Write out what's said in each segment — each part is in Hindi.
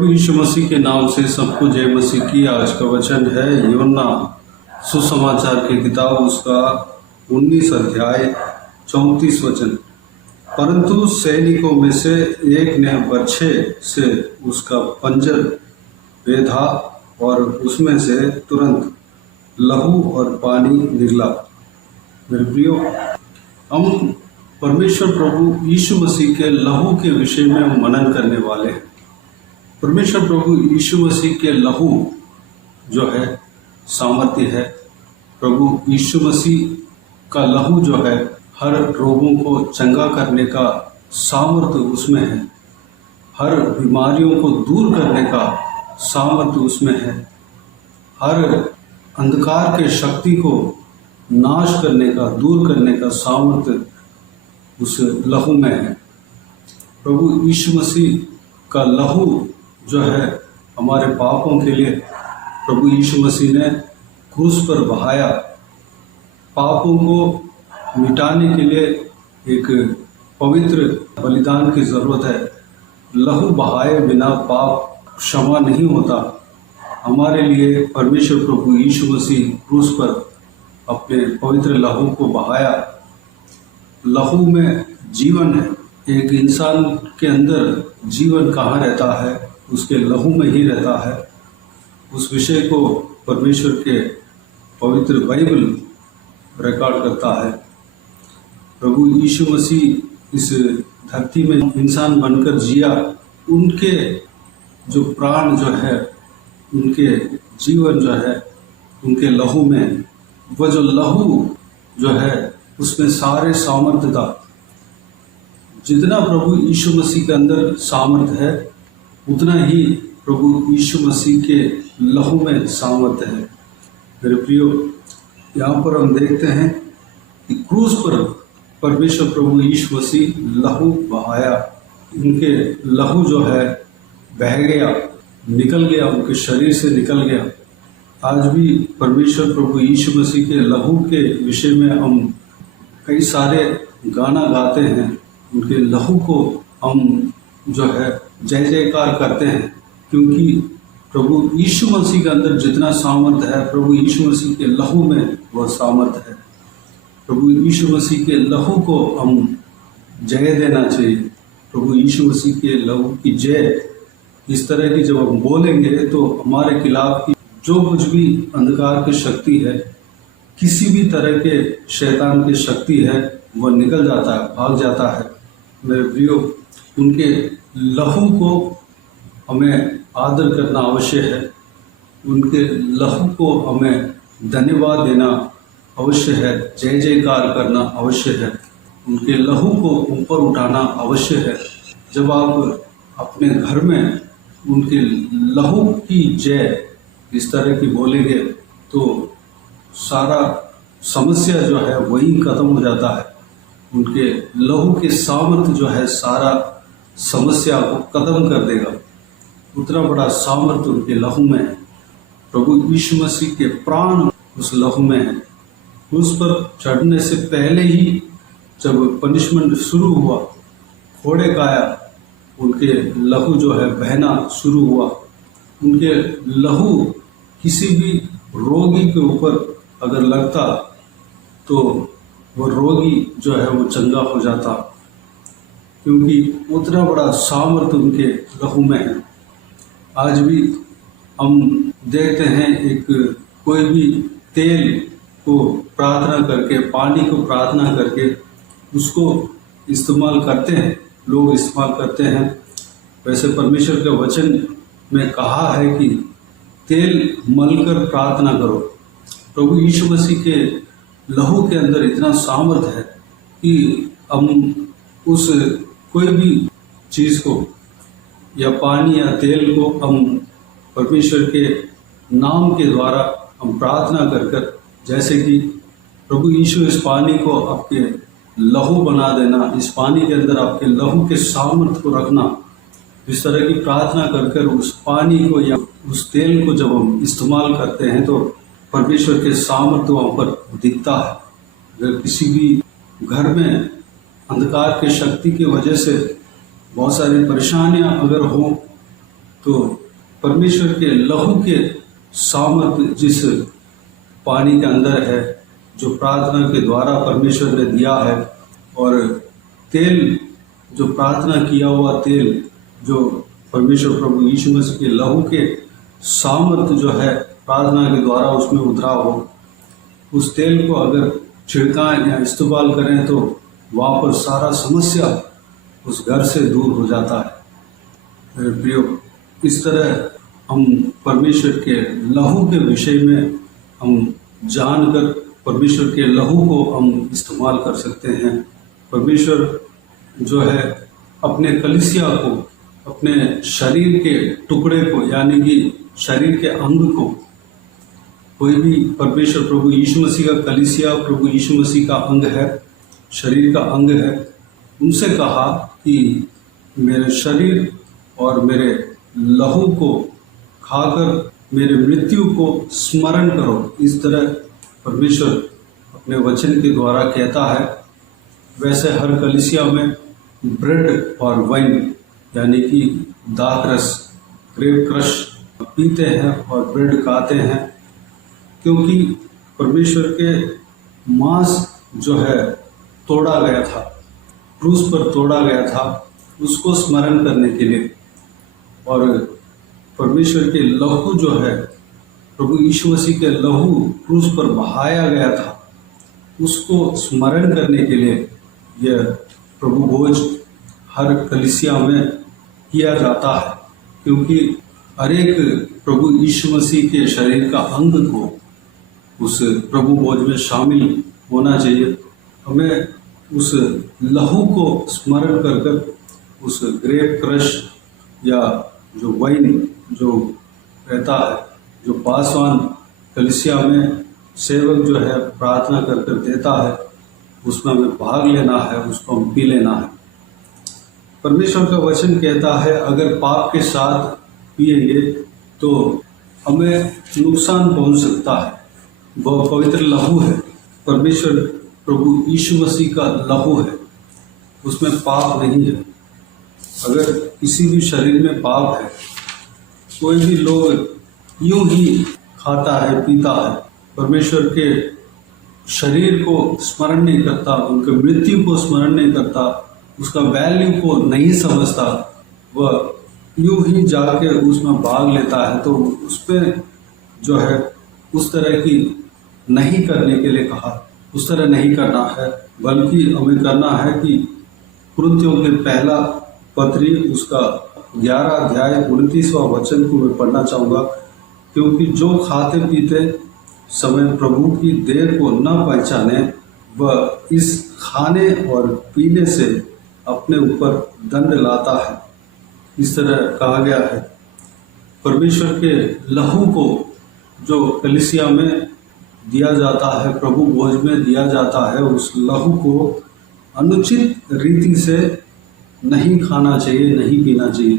प्रभु यीशु मसीह के नाम से सबको जय मसीह की। आज का वचन है यूहन्ना सुसमाचार की किताब उसका 19 अध्याय 34 वचन। परंतु सैनिकों में से एक ने बर्छे से उसका पंजर बेधा और उसमें से तुरंत लहू और पानी निकला। मेरे प्रियो, हम परमेश्वर प्रभु यीशु मसीह के लहू के विषय में मनन करने वाले हैं। परमेश्वर प्रभु यीशु मसीह के लहू जो है सामर्थ्य है। प्रभु यीशु मसीह का लहू जो है हर रोगों को चंगा करने का सामर्थ्य उसमें है, हर बीमारियों को दूर करने का सामर्थ्य उसमें है, हर अंधकार के शक्ति को नाश करने का, दूर करने का सामर्थ्य उस लहू में है। प्रभु यीशु मसीह का लहू जो है हमारे पापों के लिए प्रभु यीशु मसीह ने क्रूस पर बहाया। पापों को मिटाने के लिए एक पवित्र बलिदान की ज़रूरत है। लहू बहाए बिना पाप क्षमा नहीं होता। हमारे लिए परमेश्वर प्रभु यीशु मसीह क्रूस पर अपने पवित्र लहू को बहाया। लहू में जीवन है। एक इंसान के अंदर जीवन कहाँ रहता है? उसके लहू में ही रहता है। उस विषय को परमेश्वर के पवित्र बाइबल रिकॉर्ड करता है। प्रभु यीशु मसीह इस धरती में इंसान बनकर जिया। उनके जो प्राण जो है, उनके जीवन जो है उनके लहू में, वह जो लहू जो है उसमें सारे सामर्थ्य था। जितना प्रभु यीशु मसीह के अंदर सामर्थ्य है उतना ही प्रभु यीशु मसीह के लहू में सामर्थ्य है। मेरे प्रियो, यहाँ पर हम देखते हैं कि क्रूस पर परमेश्वर प्रभु यीशु मसीह लहू बहाया। उनके लहू जो है बह गया, निकल गया, उनके शरीर से निकल गया। आज भी परमेश्वर प्रभु यीशु मसीह के लहू के विषय में हम कई सारे गाना गाते हैं। उनके लहू को हम जो है जय जयकार करते हैं, क्योंकि प्रभु यीशु मसीह के अंदर जितना सामर्थ्य है प्रभु यीशु मसीह के लहू में वह सामर्थ्य है। प्रभु यीशु मसीह के लहू को हम जय देना चाहिए। प्रभु यीशु मसीह के लहू की जय इस तरह की जब हम बोलेंगे तो हमारे खिलाफ की जो कुछ भी अंधकार की शक्ति है, किसी भी तरह के शैतान की शक्ति है, वह निकल जाता है, भाग जाता है। मेरे प्रियो, उनके लहू को हमें आदर करना अवश्य है। उनके लहू को हमें धन्यवाद देना अवश्य है, जय जयकार करना अवश्य है, उनके लहू को ऊपर उठाना अवश्य है। जब आप अपने घर में उनके लहू की जय इस तरह की बोलेंगे तो सारा समस्या जो है वही खत्म हो जाता है। उनके लहू के सामर्थ्य जो है सारा समस्या को खत्म कर देगा। उतना बड़ा सामर्थ्य उनके लहू में है। प्रभु यीशु मसीह के प्राण उस लहू में है। उस पर चढ़ने से पहले ही जब पनिशमेंट शुरू हुआ, घोड़े का आया, उनके लहू जो है बहना शुरू हुआ। उनके लहू किसी भी रोगी के ऊपर अगर लगता तो वो रोगी जो है वो चंगा हो जाता, क्योंकि उतना बड़ा सामर्थ्य उनके लहू में है। आज भी हम देखते हैं एक कोई भी तेल को प्रार्थना करके, पानी को प्रार्थना करके उसको इस्तेमाल करते हैं, लोग इस्तेमाल करते हैं। वैसे परमेश्वर के वचन में कहा है कि तेल मलकर प्रार्थना करो। प्रभु यीशु मसीह के लहू के अंदर इतना सामर्थ्य है कि हम उस कोई भी चीज़ को या पानी या तेल को हम परमेश्वर के नाम के द्वारा हम प्रार्थना कर कर, जैसे कि प्रभु यीशु इस पानी को आपके लहू बना देना, इस पानी के अंदर आपके लहू के सामर्थ्य को रखना, इस तरह की प्रार्थना कर कर उस पानी को या उस तेल को जब हम इस्तेमाल करते हैं तो परमेश्वर के सामर्थ्य वहाँ पर दिखता है। अगर किसी भी घर में अंधकार की शक्ति की वजह से बहुत सारी परेशानियां अगर हो तो परमेश्वर के लहू के सामर्थ्य जिस पानी के अंदर है, जो प्रार्थना के द्वारा परमेश्वर ने दिया है, और तेल, जो प्रार्थना किया हुआ तेल, जो परमेश्वर प्रभु यीशु मसीह के लहू के सामर्थ्य जो है प्रार्थना के द्वारा उसमें उतरा हो, उस तेल को अगर छिड़काएं या इस्तेमाल करें तो वहाँ पर सारा समस्या उस घर से दूर हो जाता है। मेरे प्रियो, इस तरह हम परमेश्वर के लहू के विषय में हम जानकर परमेश्वर के लहू को हम इस्तेमाल कर सकते हैं। परमेश्वर जो है अपने कलीसिया को, अपने शरीर के टुकड़े को, यानी कि शरीर के अंग को, कोई भी परमेश्वर प्रभु यीशु मसीह का कलीसिया प्रभु यीशु मसीह का अंग है, शरीर का अंग है, उनसे कहा कि मेरे शरीर और मेरे लहू को खाकर मेरे मृत्यु को स्मरण करो। इस तरह परमेश्वर अपने वचन के द्वारा कहता है। वैसे हर कलीसिया में ब्रेड और वाइन, यानी कि दाखरस, ग्रेप क्रश पीते हैं और ब्रेड खाते हैं, क्योंकि परमेश्वर के मांस जो है तोड़ा गया था, क्रूस पर तोड़ा गया था, उसको स्मरण करने के लिए, और परमेश्वर के लहू जो है, प्रभु यीशु मसीह के लहू क्रूस पर बहाया गया था, उसको स्मरण करने के लिए यह प्रभु भोज हर कलीसिया में किया जाता है। क्योंकि हर एक प्रभु यीशु मसीह के शरीर का अंग को उस प्रभु भोज में शामिल होना चाहिए। हमें उस लहू को स्मरण कर कर उस ग्रेप क्रश या जो वाइन जो रहता है, जो पासवान कलीसिया में सेवक जो है प्रार्थना कर कर देता है, उसमें हमें भाग लेना है, उसको हम पी लेना है। परमेश्वर का वचन कहता है अगर पाप के साथ पिएंगे तो हमें नुकसान पहुंच सकता है। वह पवित्र लहू है, परमेश्वर प्रभु यीशु मसीह का लहू है, उसमें पाप नहीं है। अगर किसी भी शरीर में पाप है, कोई भी लोग यूं ही खाता है, पीता है, परमेश्वर के शरीर को स्मरण नहीं करता, उनके मृत्यु को स्मरण नहीं करता, उसका वैल्यू को नहीं समझता, वह यूं ही जाके उसमें भाग लेता है, तो उस पर जो है उस तरह की नहीं करने के लिए कहा, उस तरह नहीं करना है, बल्कि हमें करना है कि कुरिन्थियों के पहला पत्री उसका 11 अध्याय 29वां वचन को मैं पढ़ना चाहूँगा। क्योंकि जो खाते पीते समय प्रभु की देह को न पहचाने, वह इस खाने और पीने से अपने ऊपर दंड लाता है। इस तरह कहा गया है। परमेश्वर के लहू को जो कलीसिया में दिया जाता है, प्रभु भोज में दिया जाता है, उस लहू को अनुचित रीति से नहीं खाना चाहिए, नहीं पीना चाहिए।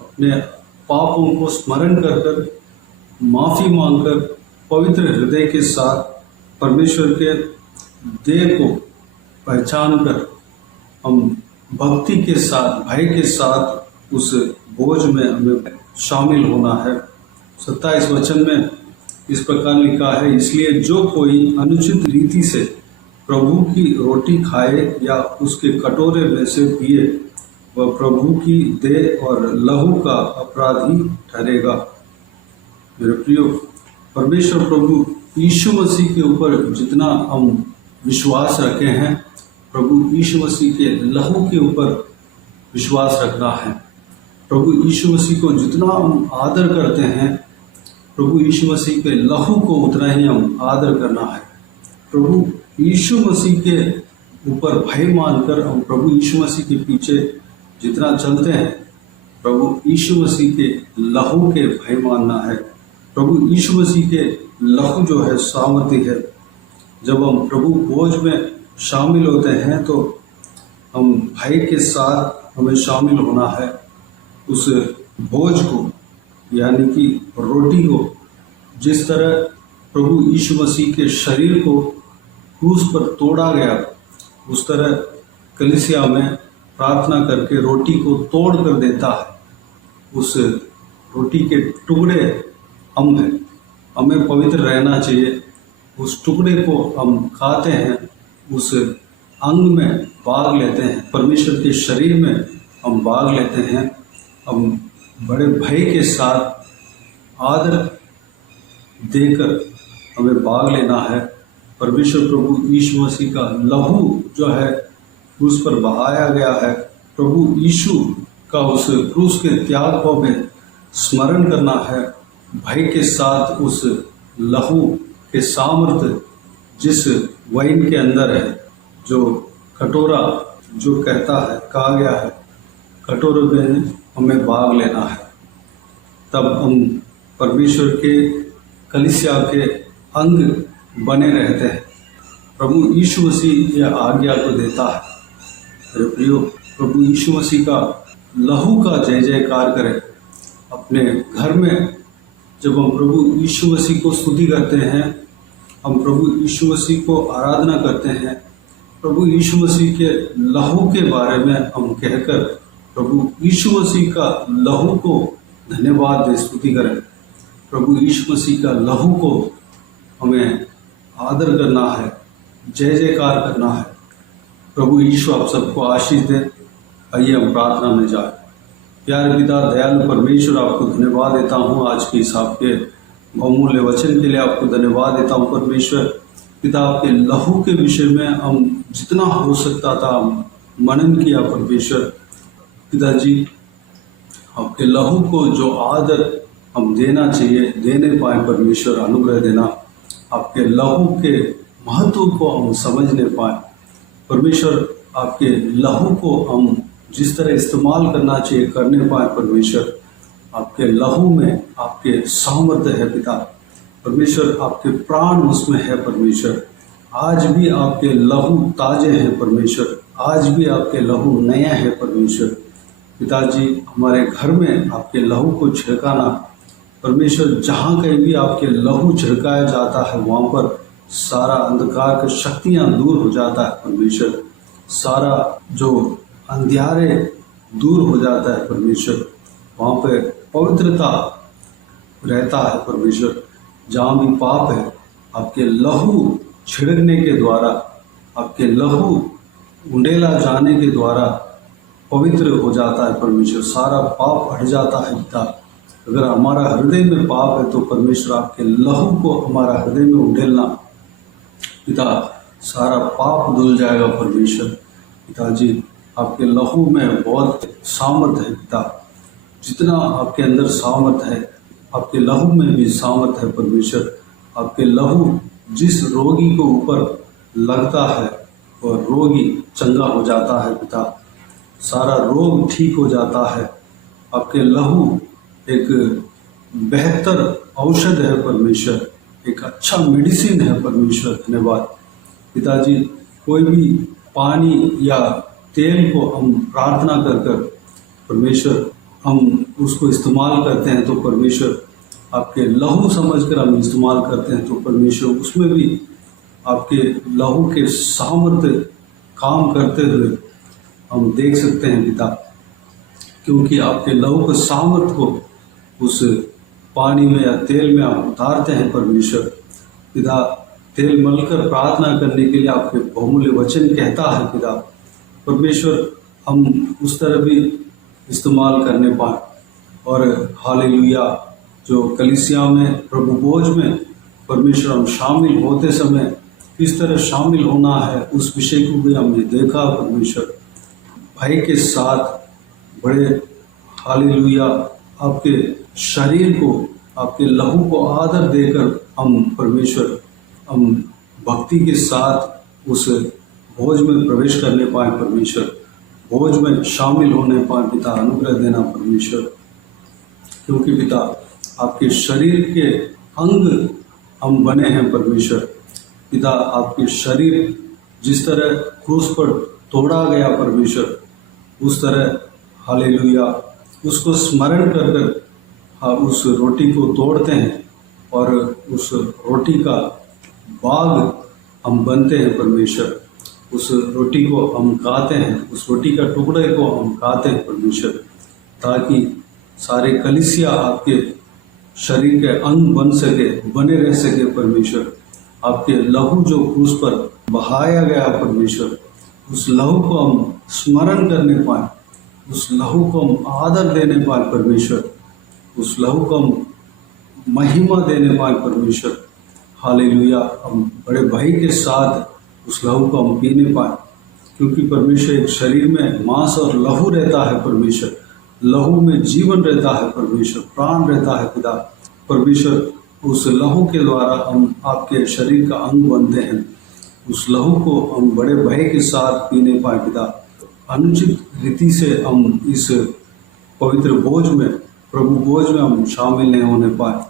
अपने पापों को स्मरण कर कर, माफ़ी मांगकर, पवित्र हृदय के साथ परमेश्वर के देह को पहचान कर हम भक्ति के साथ, भय के साथ उस भोज में हमें शामिल होना है। 27 वचन में इस प्रकार लिखा है, इसलिए जो कोई अनुचित रीति से प्रभु की रोटी खाए या उसके कटोरे में से पिए, वह प्रभु की देह और लहू का अपराधी ठहरेगा। मेरे प्रियो, परमेश्वर प्रभु यीशु मसीह के ऊपर जितना हम विश्वास रखे हैं, प्रभु यीशु मसीह के लहू के ऊपर विश्वास रखना है। प्रभु यीशु मसीह को जितना हम आदर करते हैं, प्रभु यीशु मसीह के लहू को उतना ही हम आदर करना है। प्रभु यीशु मसीह के ऊपर भय मानकर हम प्रभु यीशु मसीह के पीछे जितना चलते हैं, प्रभु यीशु मसीह के लहू के भय मानना है। प्रभु यीशु मसीह के लहू जो है सामर्थ्य है। जब हम प्रभु भोज में शामिल होते हैं तो हम भय के साथ हमें शामिल होना है। उस भोज को, यानी कि रोटी को, जिस तरह प्रभु यीशु मसीह के शरीर को क्रूस पर तोड़ा गया, उस तरह कलीसिया में प्रार्थना करके रोटी को तोड़ कर देता है। उस रोटी के टुकड़े हम हैं, हमें पवित्र रहना चाहिए। उस टुकड़े को हम खाते हैं, उस अंग में भाग लेते हैं, परमेश्वर के शरीर में हम भाग लेते हैं। हम बड़े भय के साथ आदर देकर हमें भाग लेना है। परमेश्वर प्रभु यीशु मसीह का लहू जो है क्रूस पर बहाया गया है, प्रभु यीशु का उस क्रूस के त्याग को हमें स्मरण करना है। भय के साथ उस लहू के सामर्थ्य जिस वाइन के अंदर है, जो कटोरा जो कहता है, कहा गया है, कटोरे में हमें भाग लेना है। तब हम परमेश्वर के कलीसिया के अंग बने रहते हैं। प्रभु यीशु मसीह यह आज्ञा को देता है। मेरे प्रियो, प्रभु यीशु मसीह का लहू का जय जयकार करें। अपने घर में जब हम प्रभु यीशु मसीह को स्तुति करते हैं, हम प्रभु यीशु मसीह को आराधना करते हैं, प्रभु यीशु मसीह के लहू के बारे में हम कहकर प्रभु यीशु मसीह का लहू को धन्यवाद दे, स्तुति करें। प्रभु यीशु मसीह का लहू को हमें आदर करना है, जय जयकार करना है। प्रभु यीशु आप सबको आशीष दे। आइए हम प्रार्थना में जाए। प्यारे पिता, दयालु परमेश्वर, आपको धन्यवाद देता हूँ आज के इस आपके बहुमूल्य वचन के लिए। आपको धन्यवाद देता हूँ परमेश्वर पिता, आपके लहू के विषय में हम जितना हो सकता था मनन किया परमेश्वर पिताजी। आपके लहू को जो आदर हम देना चाहिए देने पाए परमेश्वर, अनुग्रह देना। आपके लहू के महत्व को हम समझने पाए परमेश्वर। आपके लहू को हम जिस तरह इस्तेमाल करना चाहिए करने पाए परमेश्वर। आपके लहू में आपके सामर्थ्य है पिता परमेश्वर, आपके प्राण उसमें है परमेश्वर। आज भी आपके लहू ताजे हैं परमेश्वर, आज भी आपके लहू नया है परमेश्वर पिताजी। हमारे घर में आपके लहू को छिड़काना परमेश्वर, जहाँ कहीं भी आपके लहू छिड़काया जाता है वहाँ पर सारा अंधकार की शक्तियाँ दूर हो जाता है परमेश्वर। सारा जो अंधियारे दूर हो जाता है परमेश्वर। वहाँ पे पवित्रता रहता है परमेश्वर। जहाँ भी पाप है, आपके लहू छिड़कने के द्वारा, आपके लहू उंडेला जाने के द्वारा पवित्र हो जाता है परमेश्वर। सारा पाप हट जाता है पिता। अगर हमारा हृदय में पाप है तो परमेश्वर आपके लहू को हमारा हृदय में उंडेलना पिता, सारा पाप धुल जाएगा परमेश्वर पिताजी। आपके लहू में बहुत सामर्थ है पिता। जितना आपके अंदर सामर्थ है, आपके लहू में भी सामर्थ है परमेश्वर। आपके लहू जिस रोगी को ऊपर लगता है और रोगी चंगा हो जाता है पिता, सारा रोग ठीक हो जाता है। आपके लहू एक बेहतर औषध है परमेश्वर, एक अच्छा मेडिसिन है परमेश्वर। धन्यवाद पिताजी। कोई भी पानी या तेल को हम प्रार्थना कर कर परमेश्वर हम उसको इस्तेमाल करते हैं तो परमेश्वर आपके लहू समझकर हम इस्तेमाल करते हैं तो परमेश्वर उसमें भी आपके लहू के सामर्थ्य काम करते हुए हम देख सकते हैं पिता। क्योंकि आपके लहू के सामर्थ्य को उस पानी में या तेल में आप उतारते हैं परमेश्वर पिता। तेल मलकर प्रार्थना करने के लिए आपके बहुमूल्य वचन कहता है पिता परमेश्वर, हम उस तरह भी इस्तेमाल करने पाए। और हालेलुया, जो कलीसिया में प्रभु भोज में परमेश्वर हम शामिल होते समय किस तरह शामिल होना है उस विषय को भी हमने देखा परमेश्वर। भय के साथ बड़े हालेलुया आपके शरीर को, आपके लहू को आदर देकर हम परमेश्वर हम भक्ति के साथ उस भोज में प्रवेश करने पाए परमेश्वर, भोज में शामिल होने पाए पिता। अनुग्रह देना परमेश्वर, क्योंकि पिता आपके शरीर के अंग हम बने हैं परमेश्वर पिता। आपके शरीर जिस तरह क्रूस पर तोड़ा गया परमेश्वर, उस तरह हालेलुया उसको स्मरण कर कर उस रोटी को तोड़ते हैं और उस रोटी का बाग हम बनते हैं परमेश्वर। उस रोटी को हम खाते हैं, उस रोटी का टुकड़े को हम खाते हैं परमेश्वर, ताकि सारे कलीसिया आपके शरीर के अंग बन सके, बने रह सके परमेश्वर। आपके लहू जो क्रूस पर बहाया गया परमेश्वर, उस लहू को हम स्मरण करने पाए, उस लहू को हम आदर देने पाए परमेश्वर, उस लहू को हम महिमा देने पाए परमेश्वर। हालेलुया। हम बड़े भय के साथ उस लहू को हम पीने पाए, क्योंकि परमेश्वर एक शरीर में मांस और लहू रहता है परमेश्वर, लहू में जीवन रहता है परमेश्वर, प्राण रहता है पिता परमेश्वर। उस लहू के द्वारा हम आपके शरीर का अंग बनते हैं। उस लहू को हम बड़े भय के साथ पीने पाए पिता। अनुचित रीति से हम इस पवित्र भोज में, प्रभु भोज में हम शामिल नहीं होने पाए,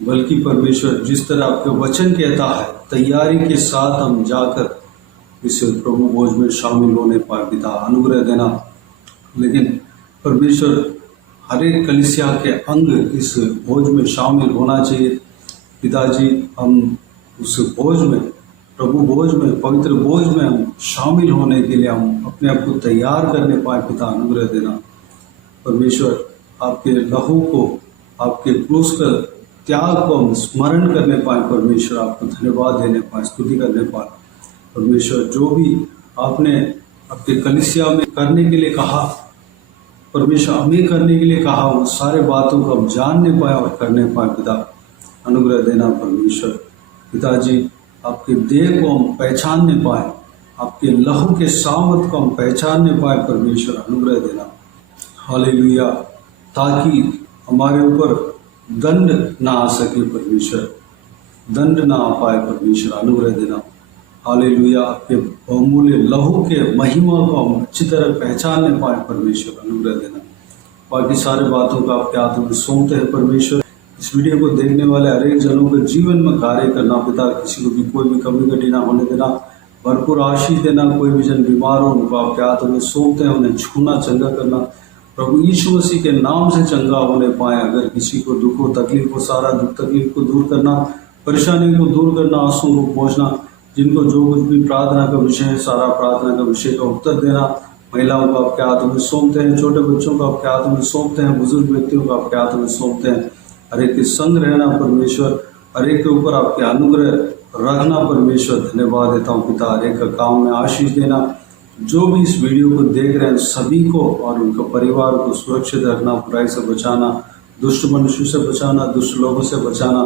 बल्कि परमेश्वर जिस तरह आपके वचन कहता है, तैयारी के साथ हम जाकर इस प्रभु भोज में शामिल होने पाए पिता, अनुग्रह देना। लेकिन परमेश्वर हर एक कलीसिया के अंग इस भोज में शामिल होना चाहिए पिताजी। हम उस भोज में, प्रभु भोज में, पवित्र भोज में हम शामिल होने के लिए हम अपने आप को तैयार करने पाए पिता, अनुग्रह देना परमेश्वर। आपके लहू को, आपके क्रूस का त्याग को हम स्मरण करने पाए परमेश्वर, आपको धन्यवाद देने पाए, स्तुति करने पाए परमेश्वर। जो भी आपने आपके कलीसिया में करने के लिए कहा परमेश्वर, हमें करने के लिए कहा, उन सारे बातों को हम जानने पाए और करने पाए पिता, अनुग्रह देना परमेश्वर। पिताजी आपके देह को हम पहचानने पाए, आपके लहू के सामर्थ को हम पहचानने पाए परमेश्वर, अनुग्रह देना। हालेलुया। ताकि हमारे ऊपर दंड ना आ सके परमेश्वर, दंड ना आ पाए परमेश्वर, अनुग्रह देना। हालेलुया। आपके बहुमूल्य लहू के महिमा को हम अच्छी तरह पहचानने पाए परमेश्वर, अनुग्रह देना। बाकी सारे बातों को आपके हाथों में सौंपते हैं परमेश्वर। इस वीडियो को देखने वाले हर एक जनों के जीवन में कार्य करना पिता, किसी को भी कोई भी कमी घटी ना होने देना, भरपूर आशीष देना। कोई भी जन बीमार हो उनको आपके हाथों में सौंपते हैं, उन्हें छूना, चंगा करना प्रभु यीशु मसीह के नाम से चंगा होने पाए। अगर किसी को दुख हो, तकलीफ हो, सारा दुख तकलीफ को दूर करना, परेशानी को दूर करना, आंसू को पहुँचना, जिनको जो कुछ भी प्रार्थना का विषय है, सारा प्रार्थना का विषय का उत्तर देना। महिलाओं को आपके हाथों में सौंपते हैं, छोटे बच्चों को आपके हाथों में सौंपते हैं, बुजुर्ग व्यक्तियों को आपके हाथों में सौंपते हैं। हर एक के संग रहना परमेश्वर, हर एक के ऊपर आपके अनुग्रह रखना परमेश्वर। धन्यवाद देता हूँ पिता, हर एक का काम में आशीष देना। जो भी इस वीडियो को देख रहे हैं सभी को और उनके परिवार को सुरक्षित रखना, बुराई से बचाना, दुष्ट मनुष्य से बचाना, दुष्ट लोगों से बचाना।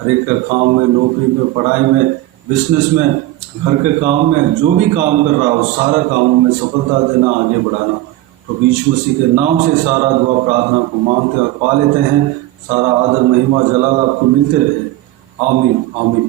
हर एक का काम में, नौकरी में, पढ़ाई में, बिजनेस में, घर के काम में, जो भी काम कर रहा हो सारा कामों में सफलता देना, आगे बढ़ाना। तो यीशु मसीह के नाम से सारा दुआ प्रार्थना को मांगते और पा लेते हैं। सारा आदर, महिमा, जलाल आपको मिलते रहे। आमीन, आमीन।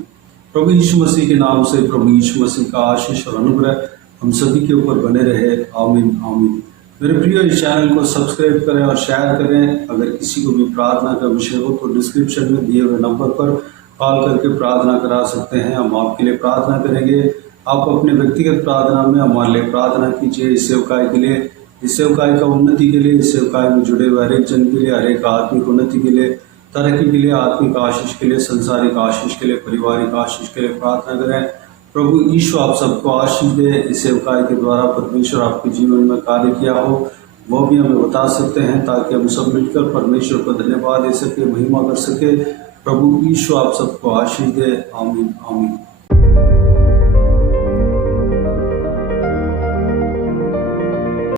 प्रभु यीशु मसीह के नाम से प्रभु यीशु मसीह का आशीष और अनुग्रह हम सभी के ऊपर बने रहे। आमीन, आमीन। मेरे प्रिय, इस चैनल को सब्सक्राइब करें और शेयर करें। अगर किसी को भी प्रार्थना का विषय हो तो डिस्क्रिप्शन में दिए हुए नंबर पर कॉल करके प्रार्थना करा सकते हैं। हम आपके लिए प्रार्थना करेंगे। आप अपने व्यक्तिगत प्रार्थना में हमारे लिए प्रार्थना कीजिए, इस सेवकाई के लिए, इस सेवकाई का उन्नति के लिए, इस सेवकाई में जुड़े हुए हर एक जन के लिए, हर एक आत्मिक उन्नति के लिए, तरक्की के लिए, आत्मिक आशीष के लिए, संसारिक आशीष के लिए, पारिवारिक आशीष के लिए प्रार्थना करें। प्रभु यीशु आप सबको आशीष दे। इस सेवकाई के द्वारा परमेश्वर आपके जीवन में कार्य किया हो वो भी हमें बता सकते हैं, ताकि हम सब मिलकर परमेश्वर को धन्यवाद दे सके, महिमा कर सके। प्रभु यीशु आप सबको आशीष दे। आमीन, आमीन।